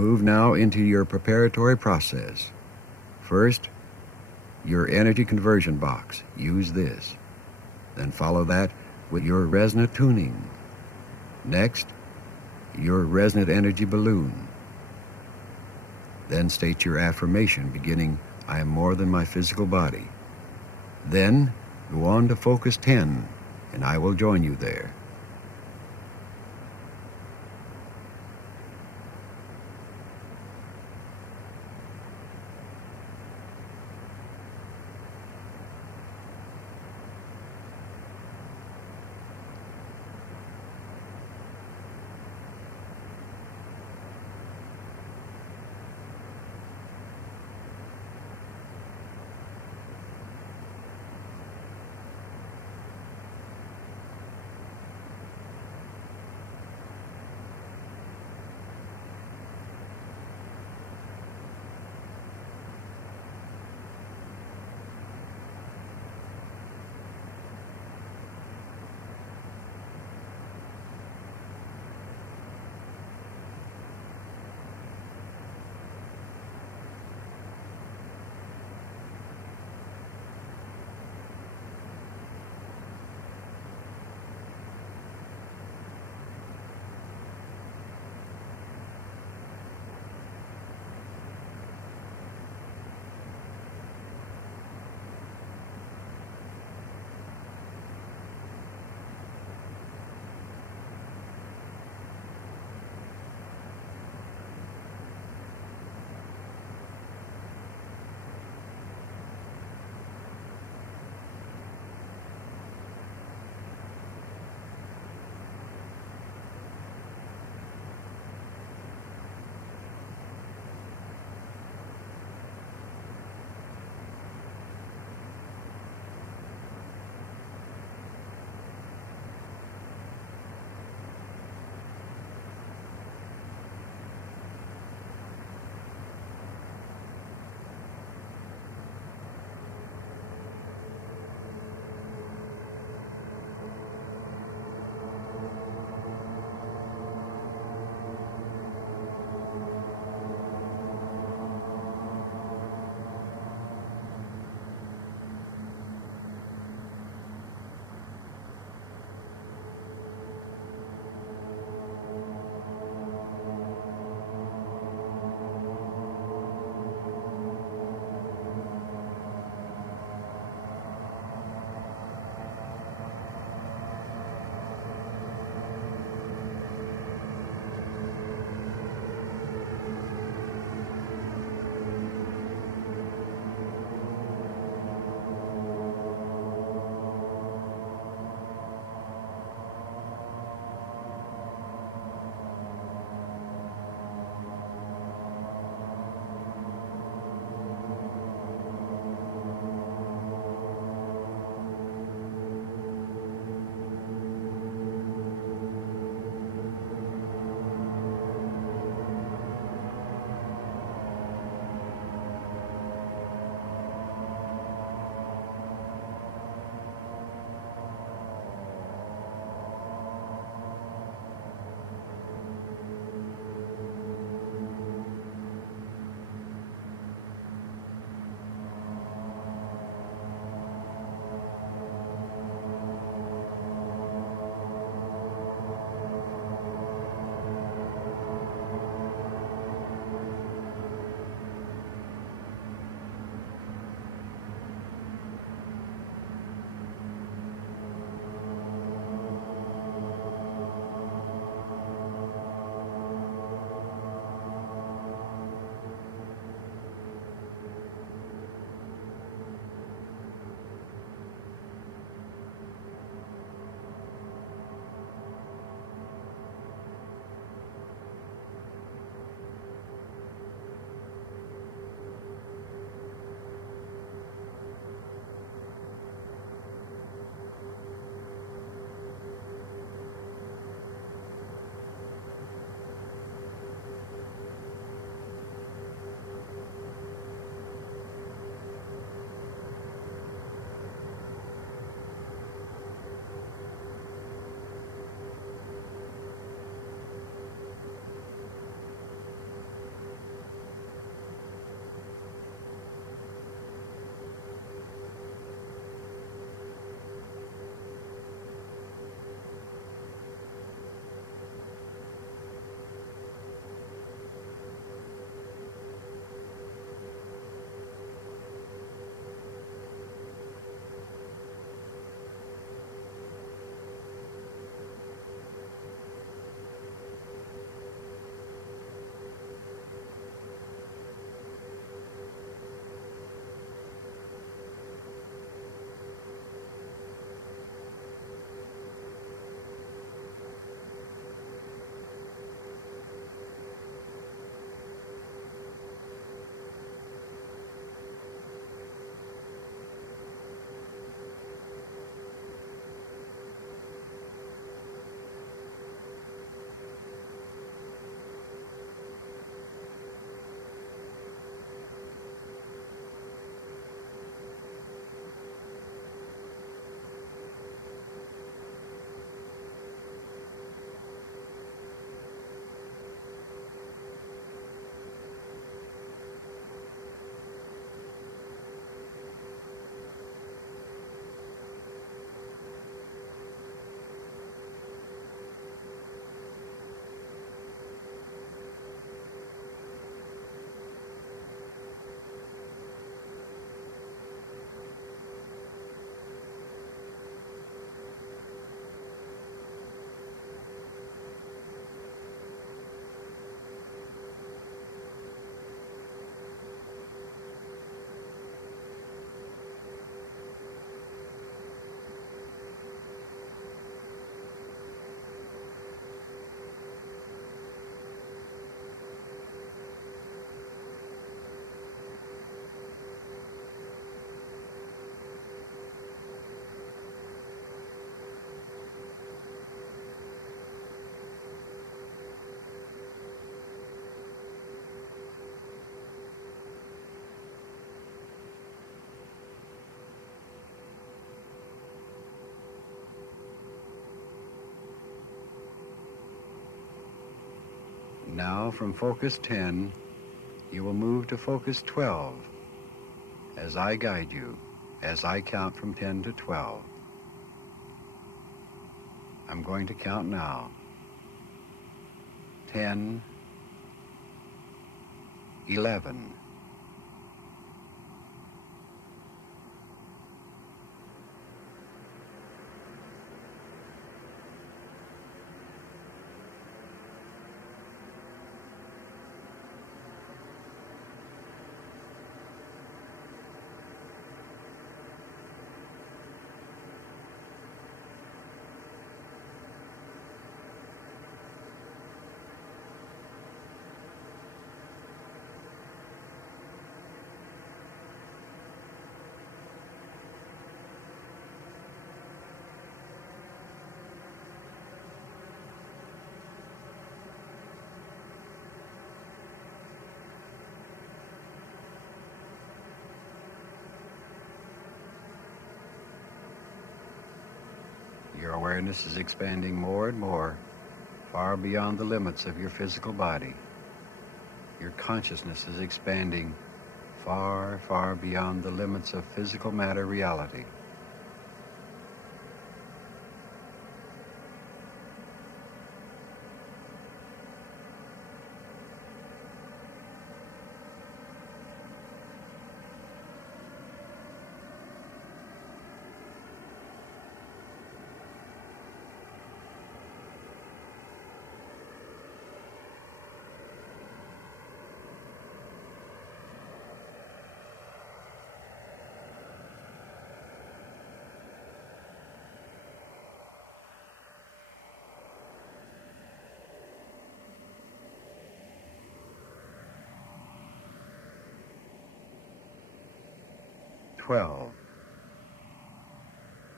Move now into your preparatory process. First, your energy conversion box. Use this. Then follow that with your resonant tuning. Next, your resonant energy balloon. Then state your affirmation beginning, I am more than my physical body. Then go on to focus 10, and I will join you there. Now from focus 10, you will move to focus 12 as I guide you, as I count from 10 to 12. I'm going to count now. 10, 11, 'Your awareness is expanding more and more, far beyond the limits of your physical body. Your consciousness is expanding far, far beyond the limits of physical matter reality.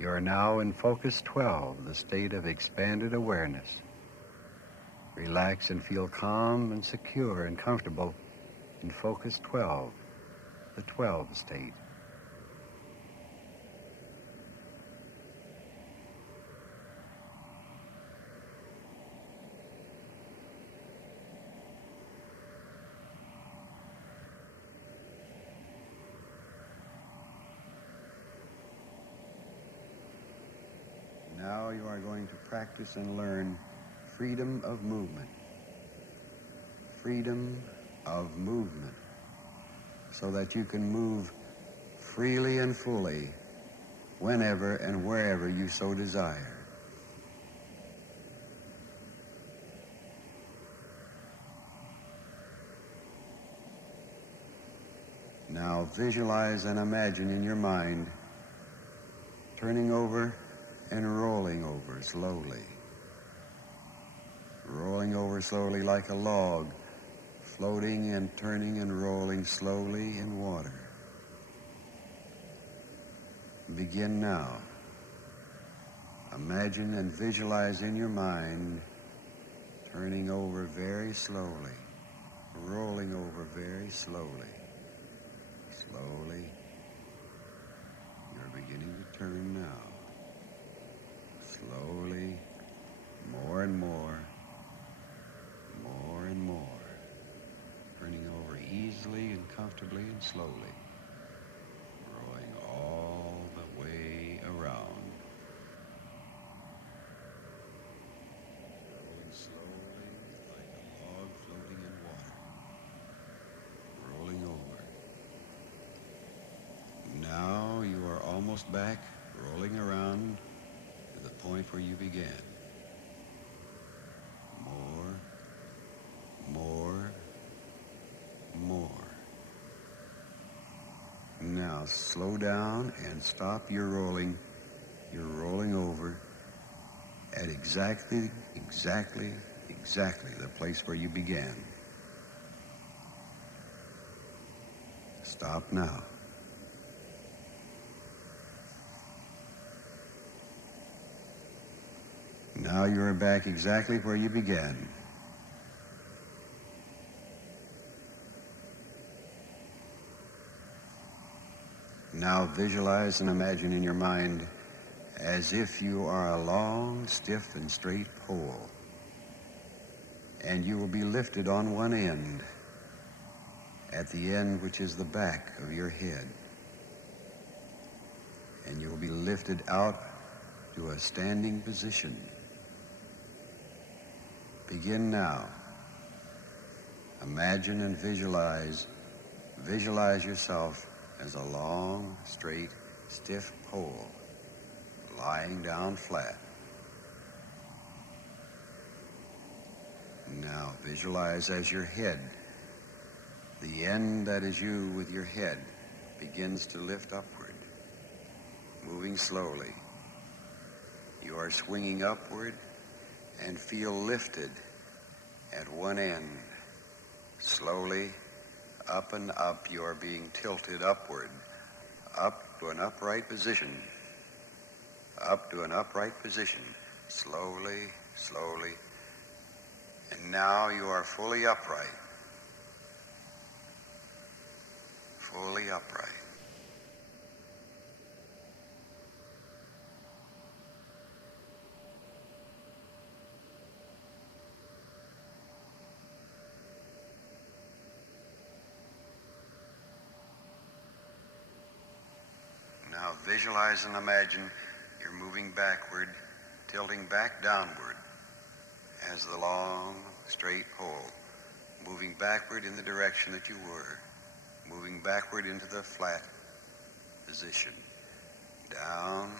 You are now in focus 12, the state of expanded awareness. Relax and feel calm and secure and comfortable in focus 12, the 12 state. Now you are going to practice and learn freedom of movement. Freedom of movement, so that you can move freely and fully whenever and wherever you so desire. Now visualize and imagine in your mind turning over and rolling over slowly. Rolling over slowly like a log, floating and turning and rolling slowly in water. Begin now. Imagine and visualize in your mind turning over very slowly, rolling over very slowly. Slowly, you're beginning to turn now. Slowly, more and more, more and more. Turning over easily and comfortably and slowly. Rolling all the way around. Rolling slowly like a log floating in water. Rolling over. Now you are almost back, rolling around to the point where you began. More, more, more. Now slow down and stop your rolling. You're rolling over at exactly the place where you began. Stop now. Now you're back exactly where you began. Now visualize and imagine in your mind as if you are a long, stiff, and straight pole. and you will be lifted on one end, at the end which is the back of your head. And you will be lifted out to a standing position. Begin now. Imagine and visualize yourself as a long, straight, stiff pole lying down flat. Now visualize as your head, the end that is you with your head, begins to lift upward, moving slowly. You are swinging upward and feel lifted at one end. Slowly, up and up, you are being tilted upward, up to an upright position, up to an upright position, slowly, slowly. And now you are fully upright, fully upright. Now visualize and imagine you're moving backward, tilting back downward as the long, straight pole, moving backward in the direction that you were, moving backward into the flat position. Down,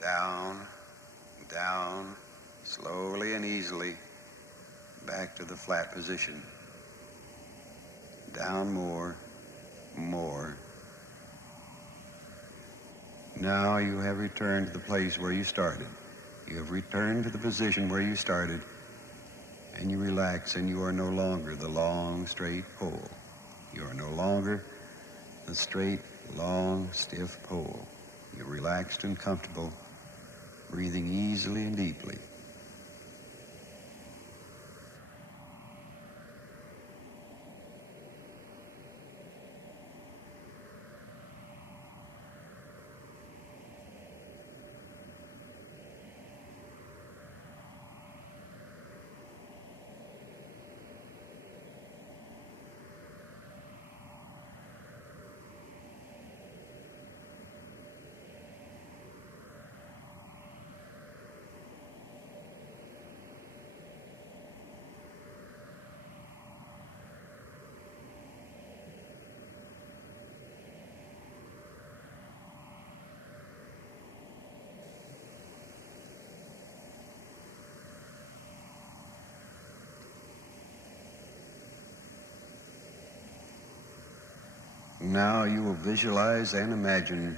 down, down, slowly and easily, back to the flat position. Down more, more. Now you have returned to the place where you started. You have returned to the position where you started, and you relax, and you are no longer the long, straight pole. You are no longer the straight, long, stiff pole. You're relaxed and comfortable, breathing easily and deeply. Now you will visualize and imagine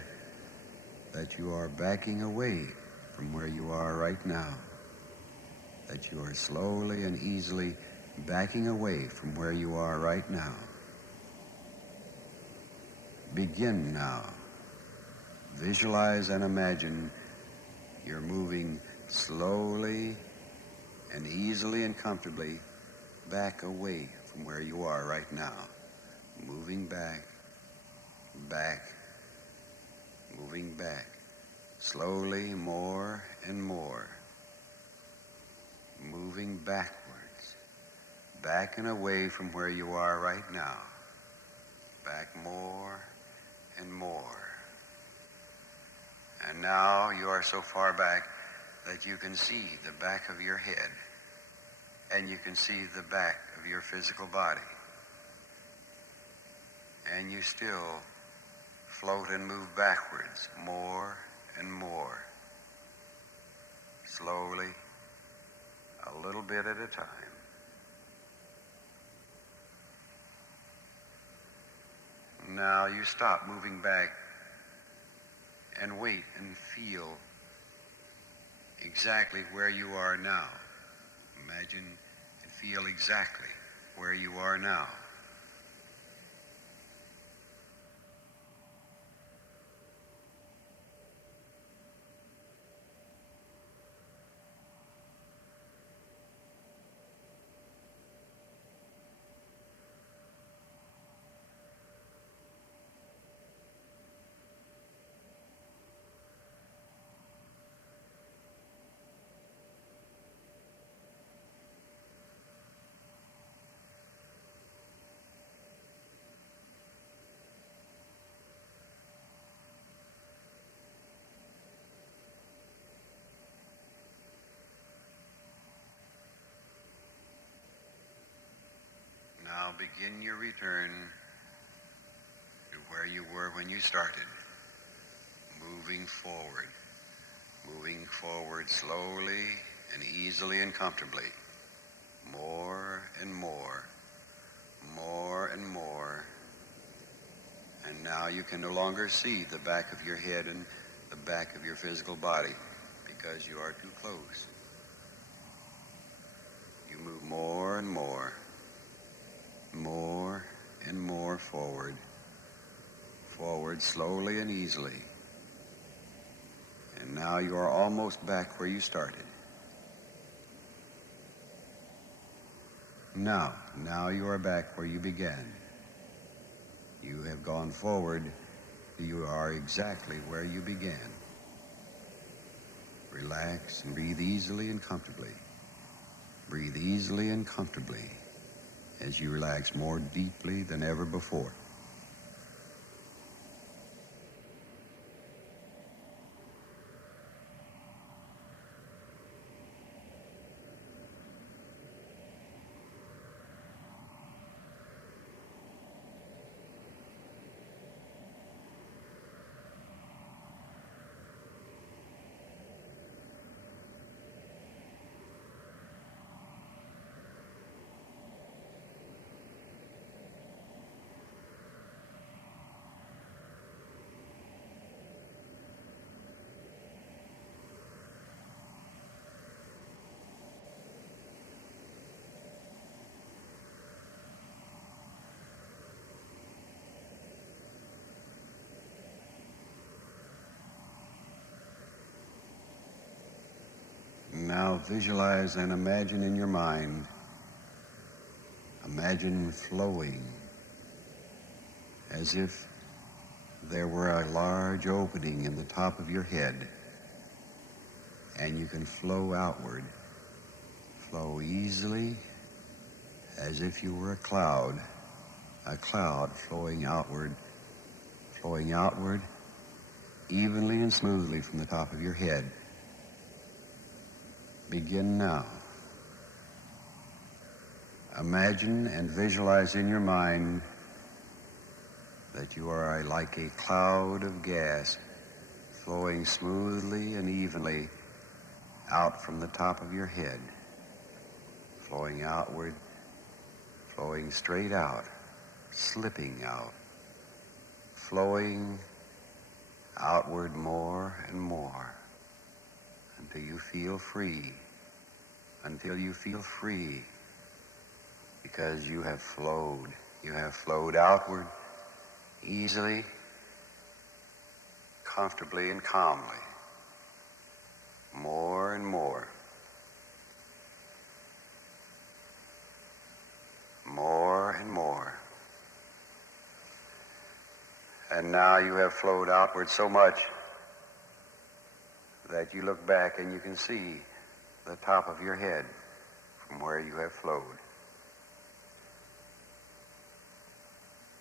that you are backing away from where you are right now. That you are slowly and easily backing away from where you are right now. Begin now. Visualize and imagine you're moving slowly and easily and comfortably back away from where you are right now. Moving back, back, moving back, slowly, more and more, moving backwards, back and away from where you are right now, back more and more. And now you are so far back that you can see the back of your head, and you can see the back of your physical body, and you still float and move backwards more and more, slowly, a little bit at a time. Now you stop moving back and wait and feel exactly where you are now. Imagine and feel exactly where you are now. begin your return to where you were when you started, moving forward slowly and easily and comfortably, more and more, more and more. And now you can no longer see the back of your head and the back of your physical body because you are too close. You move more and more and more forward slowly and easily. And now you are almost back where you started. Now you are back where you began. You have gone forward. You are exactly where you began. Relax and breathe easily and comfortably. Breathe easily and comfortably as you relax more deeply than ever before. Now visualize and imagine in your mind, imagine flowing as if there were a large opening in the top of your head, and you can flow outward. Flow easily as if you were a cloud flowing outward evenly and smoothly from the top of your head. Begin now. Imagine and visualize in your mind that you are like a cloud of gas flowing smoothly and evenly out from the top of your head, flowing outward, flowing straight out, slipping out, flowing outward more and more until you feel free, because you have flowed outward easily, comfortably and calmly, more and more, more and more. And now you have flowed outward so much that you look back and you can see the top of your head from where you have flowed.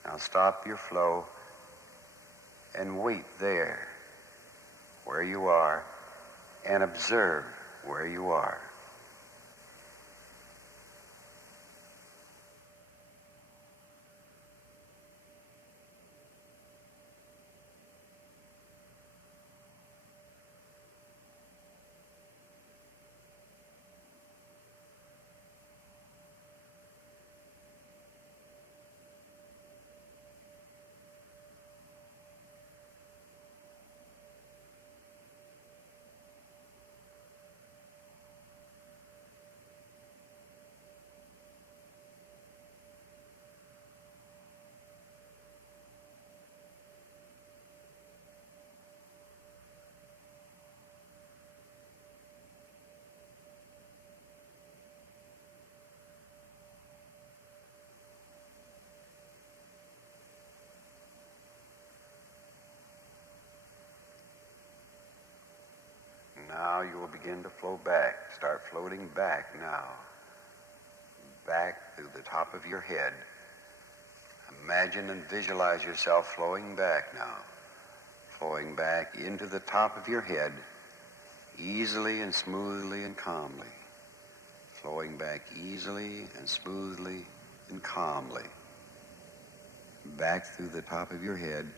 Now stop your flow and wait there where you are and observe where you are. Now you will begin to flow back. Start floating back now. Back through the top of your head. Imagine and visualize yourself flowing back now. Flowing back into the top of your head, easily and smoothly and calmly. Flowing back easily and smoothly and calmly. Back through the top of your head,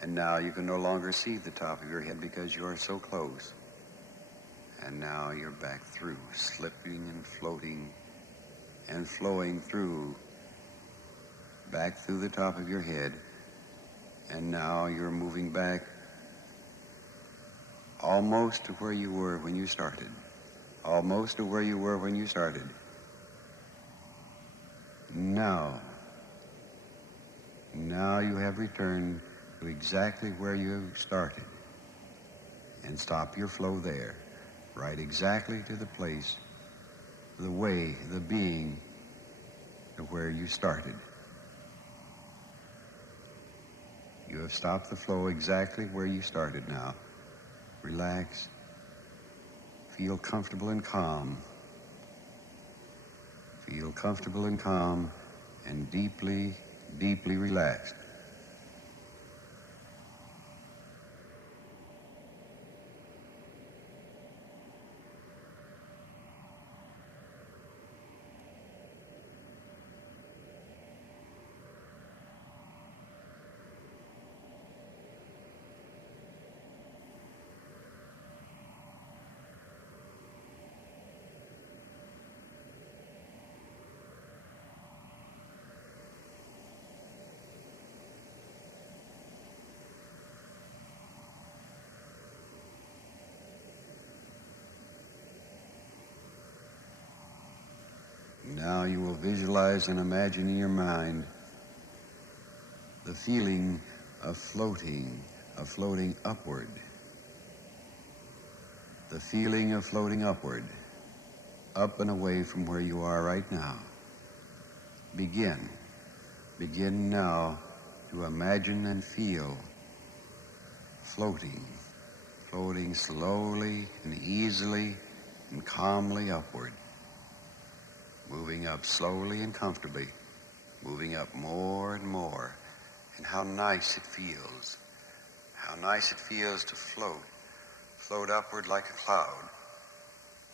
and now you can no longer see the top of your head because you are so close. And now you're back through, slipping and floating and flowing through, back through the top of your head, and now you're moving back almost to where you were when you started. Almost to where you were when you started. Now you have returned to exactly where you started. And stop your flow there. Right exactly to the place, the way, the being, to where you started. You have stopped the flow exactly where you started now. Relax. Feel comfortable and calm. Feel comfortable and calm and deeply, deeply relaxed. Now you will visualize and imagine in your mind the feeling of floating upward. The feeling of floating upward, up and away from where you are right now. Begin now to imagine and feel floating slowly and easily and calmly upward. Moving up slowly and comfortably, moving up more and more. And how nice it feels. How nice it feels to float upward like a cloud,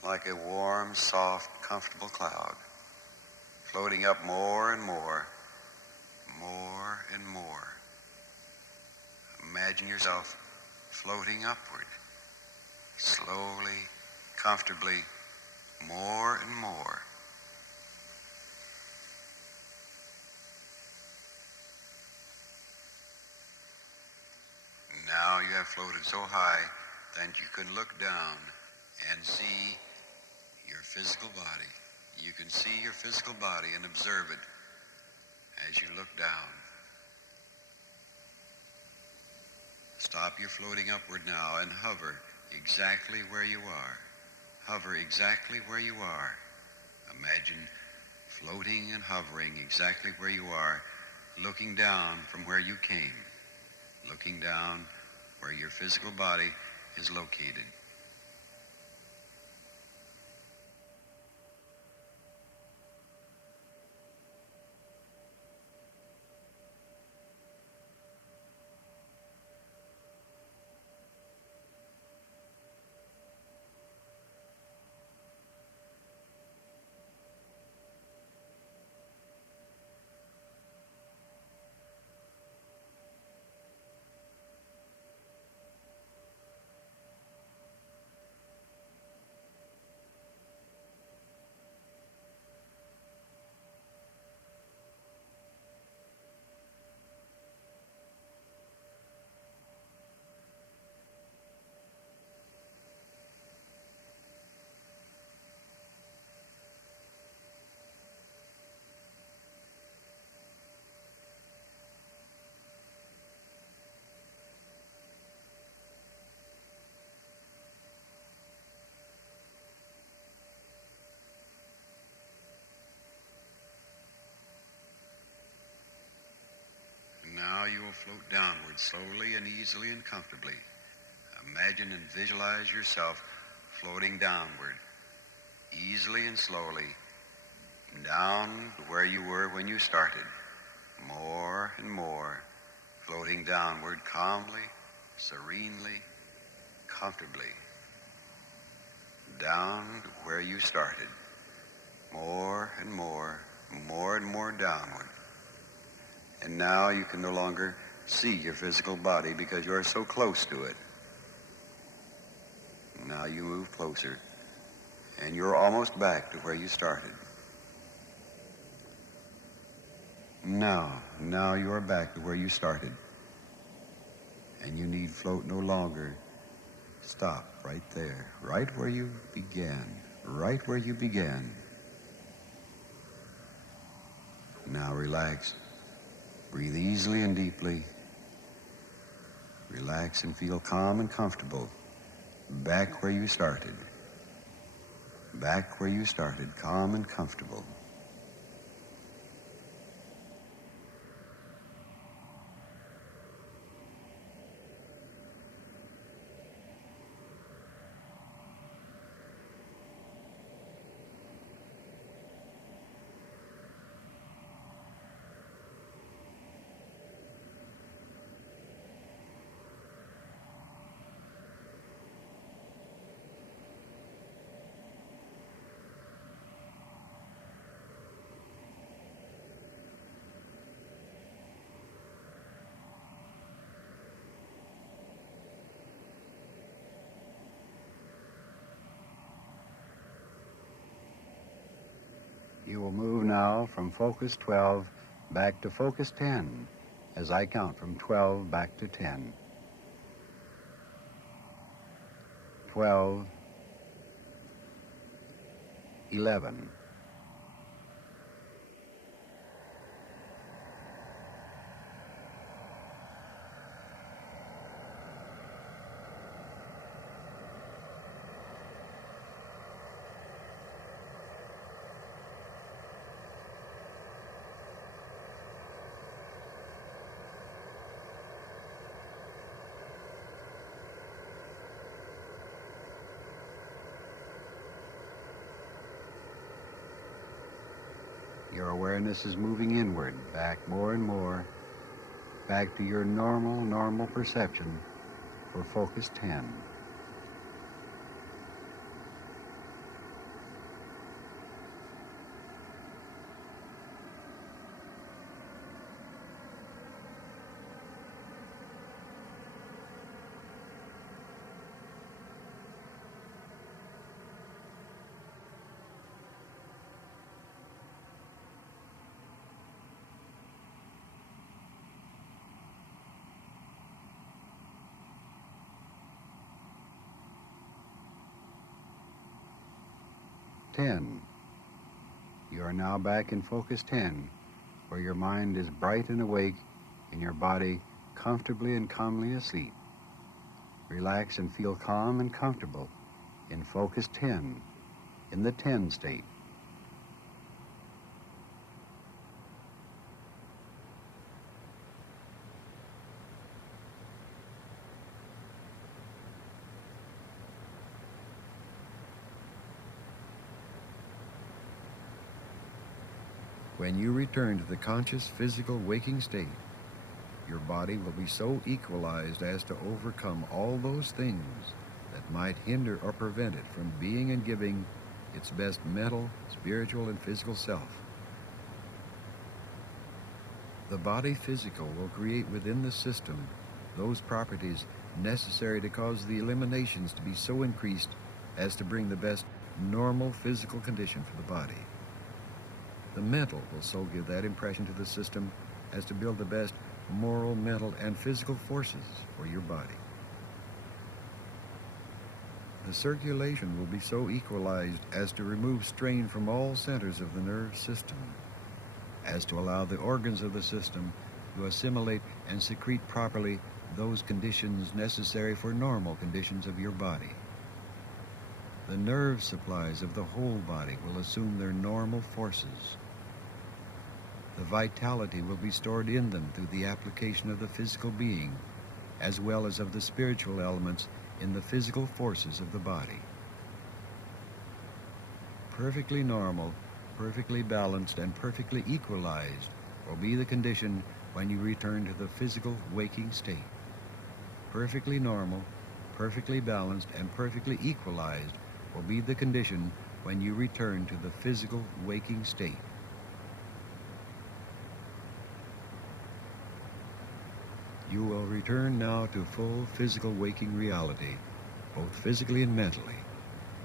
like a warm, soft, comfortable cloud, floating up more and more and more. Imagine yourself floating upward, slowly, comfortably, more and more. Now you have floated so high that you can look down and see your physical body. You can see your physical body and observe it as you look down. Stop your floating upward now and hover exactly where you are. Hover exactly where you are. Imagine floating and hovering exactly where you are, looking down from where you came, looking down where your physical body is located. Now you will float downward slowly and easily and comfortably. Imagine and visualize yourself floating downward, easily and slowly, down to where you were when you started. More and more, floating downward calmly, serenely, comfortably. Down to where you started. More and more, more and more downward. And now you can no longer see your physical body because you are so close to it. Now you move closer, and you're almost back to where you started. Now you are back to where you started. And you need float no longer. Stop right there, right where you began, right where you began. Now relax. Breathe easily and deeply. Relax and feel calm and comfortable. Back where you started. Back where you started, calm and comfortable. You will move now from focus 12 back to focus 10 as I count from 12 back to 10. 12, 11, Your awareness is moving inward, back more and more, back to your normal perception for focus 10. You are now back in focus 10, where your mind is bright and awake and your body comfortably and calmly asleep. Relax and feel calm and comfortable in focus 10, in the 10 state. When you return to the conscious physical waking state, your body will be so equalized as to overcome all those things that might hinder or prevent it from being and giving its best mental, spiritual, and physical self. The body physical will create within the system those properties necessary to cause the eliminations to be so increased as to bring the best normal physical condition for the body. The mental will so give that impression to the system as to build the best moral, mental, and physical forces for your body. The circulation will be so equalized as to remove strain from all centers of the nerve system, as to allow the organs of the system to assimilate and secrete properly those conditions necessary for normal conditions of your body. The nerve supplies of the whole body will assume their normal forces. The vitality will be stored in them through the application of the physical being, as well as of the spiritual elements in the physical forces of the body. Perfectly normal, perfectly balanced, and perfectly equalized will be the condition when you return to the physical waking state. Perfectly normal, perfectly balanced, and perfectly equalized will be the condition when you return to the physical waking state. You will return now to full physical waking reality, both physically and mentally,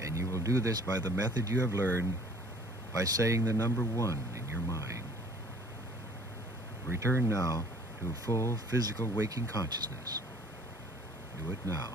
and you will do this by the method you have learned, by saying the number 1 in your mind. Return now to full physical waking consciousness. Do it now.